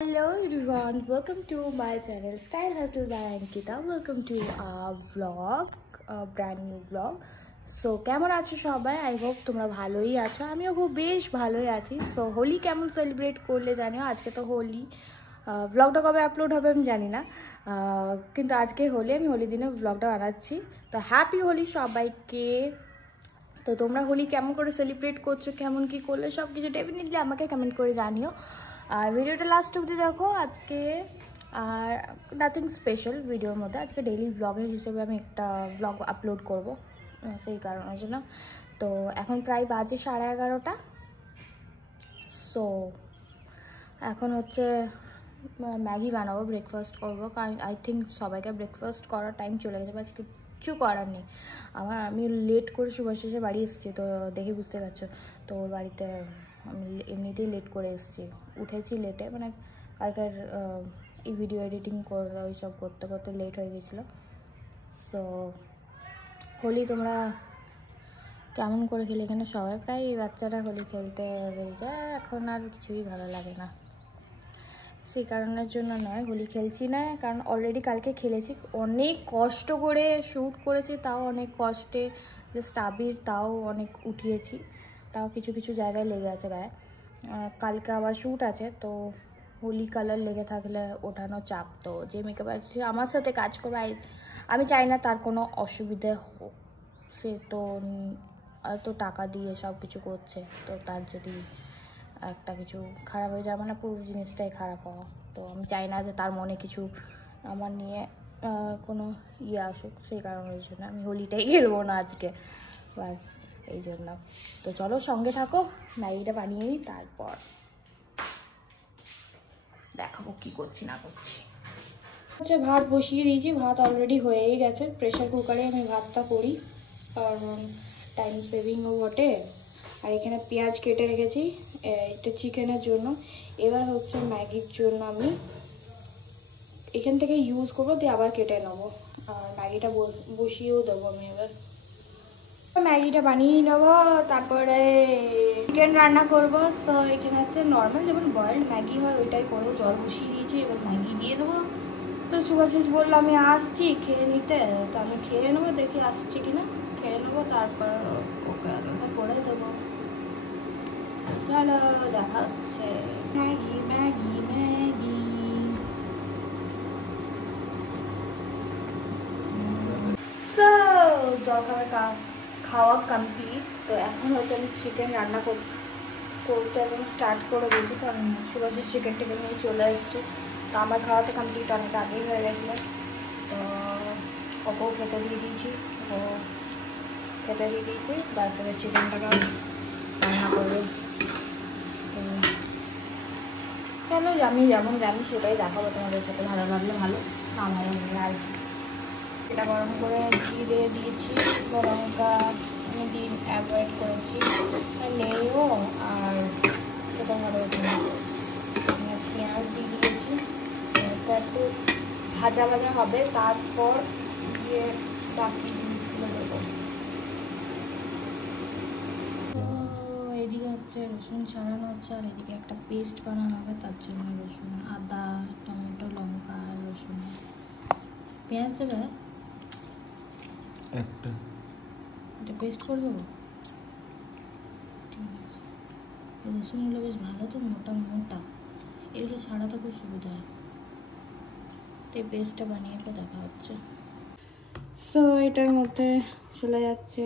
Hello everyone, welcome to my channel Style Hustle by Ankita. Welcome to our vlog, a brand new vlog. So কেমন আছো সবাই? I hope তোমরা ভালোই আছো। আমিও খুব বেশ ভালোই আছি। So হোলি কেমন সেলিব্রেট করলে জানিও। আজকে তো হোলি, ব্লগটা কবে আপলোড হবে আমি জানি না, কিন্তু আজকে হোলি, আমি হোলি দিনে ব্লগটা বানাচ্ছি। তো হ্যাপি হোলি সবাইকে। তো তোমরা হোলি কেমন করে সেলিব্রেট করছো, কেমন কি করলে, সব কিছু ডেফিনেটলি আমাকে কমেন্ট করে জানিও। আর ভিডিওটা লাস্ট অবধি দেখো। আজকে আর নাথিং স্পেশাল ভিডিওর মধ্যে, আজকে ডেইলি ব্লগের হিসেবে আমি একটা ব্লগ আপলোড করব, সেই কারণের জন্য। তো এখন প্রায় বাজে 11:30। সো এখন হচ্ছে ম্যাগি বানাবো, ব্রেকফাস্ট করবো, কারণ আই থিঙ্ক সবাইকে ব্রেকফাস্ট করার টাইম চলে গেছে, বাস কিচ্ছু করার নেই। আমি লেট করে শুভাশিসে বাড়ি এসেছি, তো দেখে বুঝতে পারছো। তো ওর বাড়িতে আমি এমনিতেই লেট করে এসেছি, উঠেছি লেটে, মানে কালকের এই ভিডিও এডিটিং করে ওই সব করতে করতে লেট হয়ে গেছিলো। সো হোলি তোমরা কেমন করে খেলে? এখানে সবাই প্রায় বাচ্চারা হোলি খেলতে হয়ে যায়, এখন আর কিছুই ভালো লাগে না। সেই কারণের জন্য নয়, হোলি খেলছি না, কারণ অলরেডি কালকে খেলেছি, অনেক কষ্ট করে শ্যুট করেছি, তাও অনেক কষ্টে, যে স্টাবির তাও অনেক উঠিয়েছি, তাও কিছু কিছু জায়গায় লেগে আছে গায়ে। কালকে আবার শ্যুট আছে, তো হোলি কালার লেগে থাকলে ওঠানো চাপ। তো যে মেকআপ আর্টিস্ট আমার সাথে কাজ করবে, আমি চাই না তার কোনো অসুবিধে হোক। সে তো এত টাকা দিয়ে সব কিছু করছে, তো তার যদি একটা কিছু খারাপ হয়ে যায়, মানে পুরো জিনিসটাই খারাপ হওয়া। তো আমি চাই না যে তার মনে কিছু আমার নিয়ে কোনো আসুক, সেই কারণের জন্য আমি হোলিটাই খেলবো না আজকে, বাস এই জন্য। তো চলো সঙ্গে থাকো, ম্যাগিটা বানিয়ে নিই, তারপর দেখাবো কি করছি না করছি। আচ্ছা, ভাত বসিয়ে দিয়েছি, ভাত অলরেডি হয়েই গেছে। প্রেশার কুকারে আমি ভাতটা করি, কারণ টাইম সেভিংও বটে। আর এখানে পেঁয়াজ কেটে রেখেছি, এটা চিকেনের জন্য। এবার হচ্ছে ম্যাগির জন্য আমি এখান থেকে ইউজ করবো, দিয়ে আবার কেটে নেবো, আর ম্যাগিটা বসিয়েও দেবো আমি। এবার ম্যাগিটা বানিয়ে নেবো, তারপরে চিকেন রান্না করবো। তো এখানে হচ্ছে নর্মাল যেমন বয়েলড ম্যাগি হয় ওইটাই করবো। জল বসিয়ে দিয়েছি, এবার ম্যাগি দিয়ে দেবো। তো শুভাশিস বললো আমি আসছি খেয়ে নিতে, তো আমি খেয়ে নেবো, দেখি আসছি কিনা, খেয়ে নেবো, তারপর ওকে আলাদা করে দেবো। চলো দেখা হচ্ছে। Maggi Maggi Maggi. সো জলখাবার খাওয়া কমপ্লিট। তো এখন হচ্ছে আমি চিকেন রান্না করতে একদম স্টার্ট করে দিয়েছি, কারণ শুভাশিস চিকেন টিকেন নিয়ে চলে এসছে। তো আমার খাওয়াটা কমপ্লিট অনেক আগেই হয়ে গেছিলো। তো ওকেও খেতে দিয়ে দিয়েছি, বাস এবার চিকেনটাকে রান্না করবে। চলো, আমি যেমন জানি সেটাই দেখাবো তোমাদের সাথে, ভালো লাগলে ভালো, না ভালো লাগলে আর কি। এটা গরম করে জিরে দিয়েছি, লঙ্কা আমি দিন অ্যাভয়েড করেছি, নেইও, আর সেটা ভালো পেঁয়াজ দিয়ে দিয়েছি। পেঁয়াজটা একটু ভাজা ভাজা হবে, তারপর দিয়ে বাকি জিনিসগুলো দেবো। এদিকে হচ্ছে রসুন ছাড়ানো হচ্ছে, আর এদিকে একটা পেস্ট বানানো হবে, তার জন্য রসুন, আদা, টমেটো, লঙ্কা আর রসুন। পেঁয়াজ দেবে একটা, এটা পেস্ট করে দেবো। ঠিক আছে, রসুনগুলো বেশ ভালো, তো মোটা মোটা, এগুলো ছাড়াতে খুব সুবিধা হয়। তো এই পেস্টটা বানিয়ে তো দেখা হচ্ছে। তো এটার মধ্যে চলে যাচ্ছে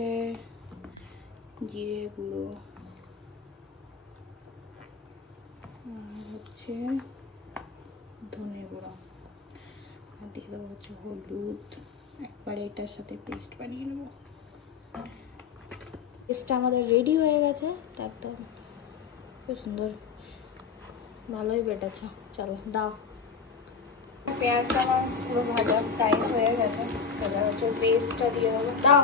জিরে গুঁড়ো, হচ্ছে ধনে গুঁড়ো, আর দিয়ে দেবো হচ্ছে হলুদ। একবারে এটার সাথে পেস্ট বানিয়ে নেবো। পেস্টটা আমাদের রেডি হয়ে গেছে, তা একদম খুব সুন্দর, ভালোই বেটেছে। চলো দাও। পেঁয়াজটা আমার পুরো ভাজার টাইম হয়ে গেছে, এবার হচ্ছে পেস্টটা দিয়ে দেবো। দাও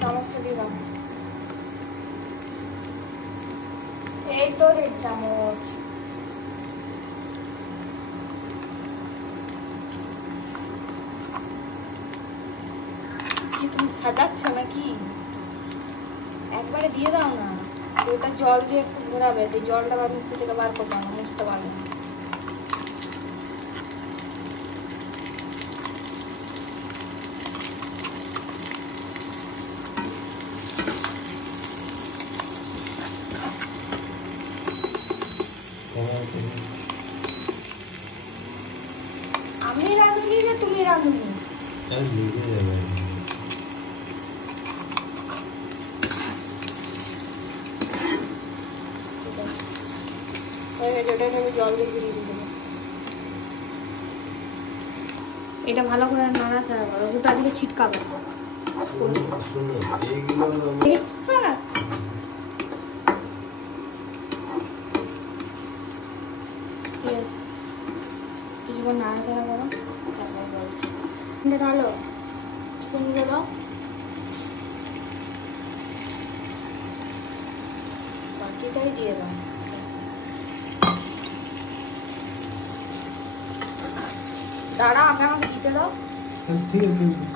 চামচটা দিয়ে দাও, এই তো 1.5 চামচ। তুমি সাজাচ্ছ নাকি? একবারে দিয়ে দাও না। ওটা জল দিয়ে একটু ঘোরাবে, এই জলটা আবার মিক্সি থেকে বার করবো না, মুছতে পারবে। আমি রাঁধুনি না তুমি রাঁধুনি? জল দিয়ে ঘুরিয়ে দিতে হবে। এটা ভালো করে নাড়াচাড়া করো, গোটা দিকে ছিটকাবে। কিছুক্ষণ নাড়াচাড়া করো, তারপর বলছি। ঢালো চিকেনগুলো দাও, বাকিটাই দিয়ে দাও। দাঁড়া, আগে আমাকে দিতে দাও।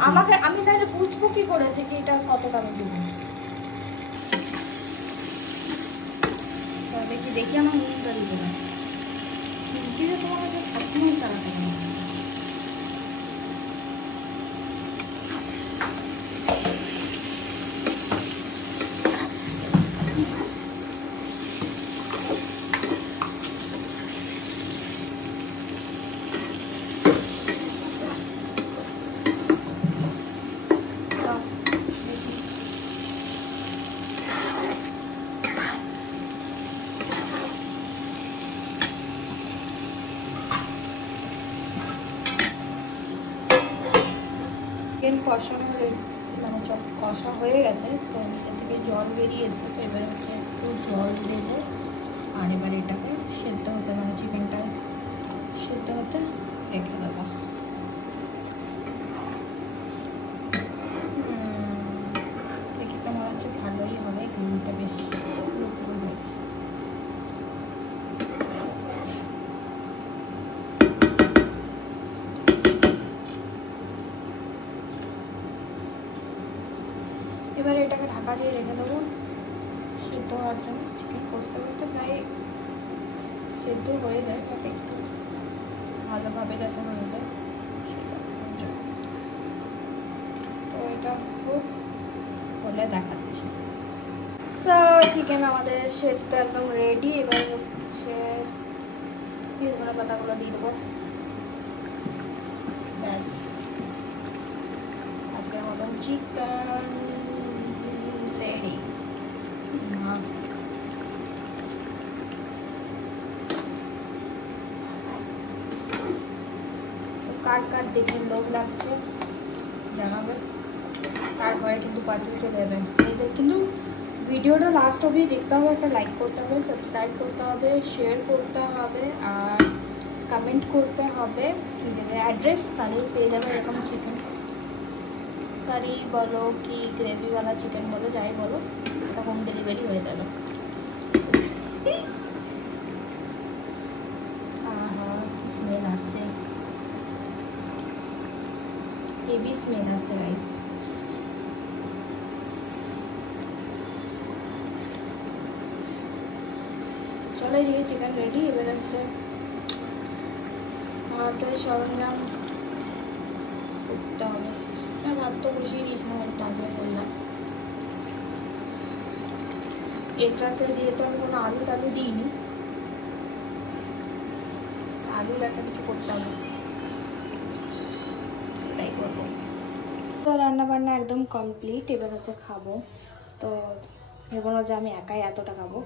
আমাকে আমি তাহলে বুঝবো কি করেছে যে এটা কতটা আমি দিব। দেখি দেখি আমার মুখটা দিতে না, দিলে তোমার কাছে সবসময় তাড়াতাড়ি। কষানো হয়ে মানে সব কষা হয়ে গেছে, তো এটা থেকে জল বেরিয়েছে, তো এবারে হচ্ছে একটু জল দেবো। আর এবার এটাকে সেদ্ধ হতে মানে চিকেনটা সেদ্ধ হতে রেখে দেবো। দেখি তো মনে হচ্ছে ভালোই হবে, গ্রেভিটা বেশ পুরো হয়েছে। এবারে এটাকে ঢাকা দিয়ে রেখে দেবো সেদ্ধ হওয়ার জন্য। চিকেন কষতে করতে প্রায় সেদ্ধ হয়ে যায়, তাতে একটু ভালোভাবে যাতে হয়ে যায় সেটা। তো এটা খুব হলে দেখাচ্ছি। সো চিকেন আমাদের সেদ্ধ একদম রেডি। এবার হচ্ছে ধনে পাতাগুলো দিয়ে দেবো। ব্যাস, আজকের মতন চিকেন রেডি। তো কার কার দেখে লোভ লাগছে জানাবে, কার ঘরে কিন্তু পার্সেল চলে যাবে। এদের কিন্তু ভিডিওটা লাস্ট অবধি দেখতে হবে, একটা লাইক করতে হবে, সাবস্ক্রাইব করতে হবে, শেয়ার করতে হবে, আর কমেন্ট করতে হবে নিজেদের অ্যাড্রেস, তাহলে পেয়ে যাবে এরকম চিকেন কারি বলো কি গ্রেভিওয়ালা চিকেন বলো, যাই বলো, এটা হোম ডেলিভারি হয়ে যাবে। স্মেল আসছে, হেভি স্মেল আসছে গাইস। চলো এদিকে চিকেন রেডি। এবার হচ্ছে ভাতের সরঞ্জাম করতে হবে। ভাত তো বসিয়ে দিয়েছি না, একটু আগে বললাম। এটাতে যেহেতু আমি কোনো আলু টালু দিইনি, আলুর একটা কিছু করতে হবে, এটাই করবো। তো রান্না বান্না একদম কমপ্লিট। এবার হচ্ছে খাবো। তো ভেবো না যে আমি একাই এতটা খাবো,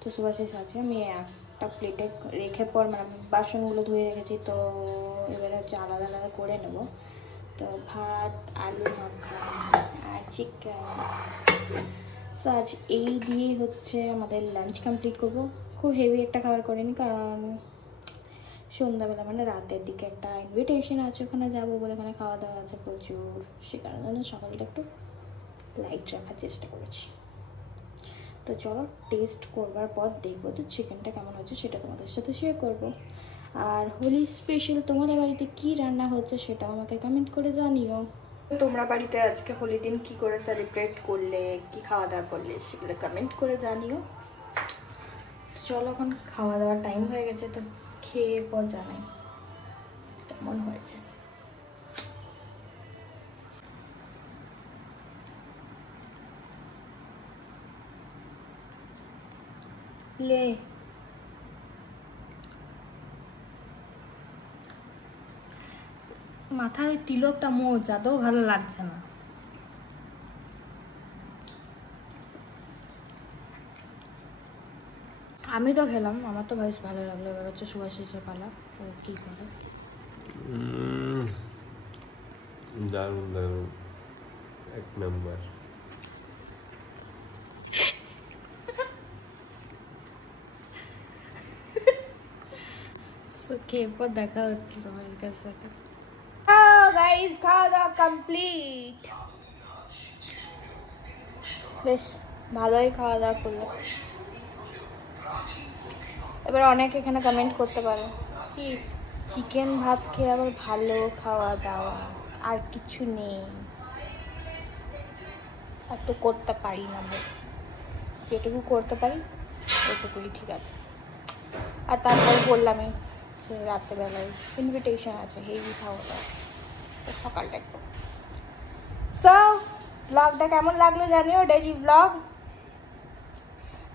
তো সুভাষিস আছে, আমি একটা প্লেটে রেখে পর মানে বাসনগুলো ধুয়ে রেখেছি, তো এবারে হচ্ছে আলাদা আলাদা করে নেব। তো ভাত, আলু মাখা আর চিকেন। সো আজ এই দিয়ে হচ্ছে আমাদের লাঞ্চ কমপ্লিট করব। খুব হেভি একটা খাবার করিনি, কারণ সন্ধ্যাবেলা মানে রাতের দিকে একটা ইনভিটেশন আছে, ওখানে যাবো বলে, ওখানে খাওয়া দাওয়া আছে প্রচুর, সে কারণে সকালটা একটু লাইট রাখার চেষ্টা করেছি। তো চলো টেস্ট করবার পর দেখবো যে চিকেনটা কেমন হচ্ছে, সেটা তোমাদের সাথে শেয়ার করবো। আর হোলি স্পেশাল তোমাদের বাড়িতে কি রান্না হচ্ছে সেটাও আমাকে কমেন্ট করে জানিও। তোমরা বাড়িতে আজকে হোলি দিন কি করে সেলিব্রেট করলে, কি খাওয়া দাওয়া করলে সেগুলো কমেন্ট করে জানিও। চলো এখন খাওয়া দাওয়ার টাইম হয়ে গেছে, তো খেয়ে পর জানাই কেমন হয়েছে। লে মাথার ওই তিলকটা মোজাতেও ভালো লাগছে না। আমি তো খেলাম, আমার তো বেশ ভালো লাগলো। এবার হচ্ছে সুভাষিসের পালা, ও কি করে। দারুণ দারুণ, এক নাম্বার। খেয়ে পর দেখা হচ্ছে সবাইকার সাথে। গাইস খাওয়া দাওয়া কমপ্লিট, বেশ ভালোই খাওয়া দাওয়া করলো। এবার অনেক এখানে কমেন্ট করতে পারো কি চিকেন ভাত খেয়ে আবার ভালো খাওয়া দাওয়া, আর কিছু নেই। আর তো করতে পারি না, যেটুকু করতে পারি ওইটুকুই ঠিক আছে। আর তারপর বললামই যে রাত্রেবেলায় ইনভিটেশন আছে, হেভি খাওয়া দাওয়া, তো সকালটা একটু। সো ব্লগটা কেমন লাগলো জানিও, ডেইলি ব্লগ।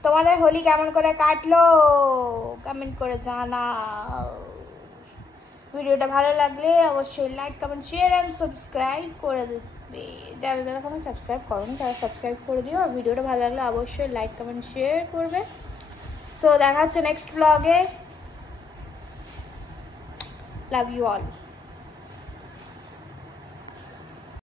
তোমাদের হোলি কেমন করে কাটলো কমেন্ট করে জানাও। ভিডিওটা ভালো লাগলে অবশ্যই like comment share and subscribe করে দেবে। যারা যারা এখন সাবস্ক্রাইব করুন তারা সাবস্ক্রাইব করে দিও। আর ভিডিওটা ভালো লাগলে অবশ্যই লাইক কমেন্ট শেয়ার করবে। সো দেখা হচ্ছে নেক্সট ব্লগে। Love you all.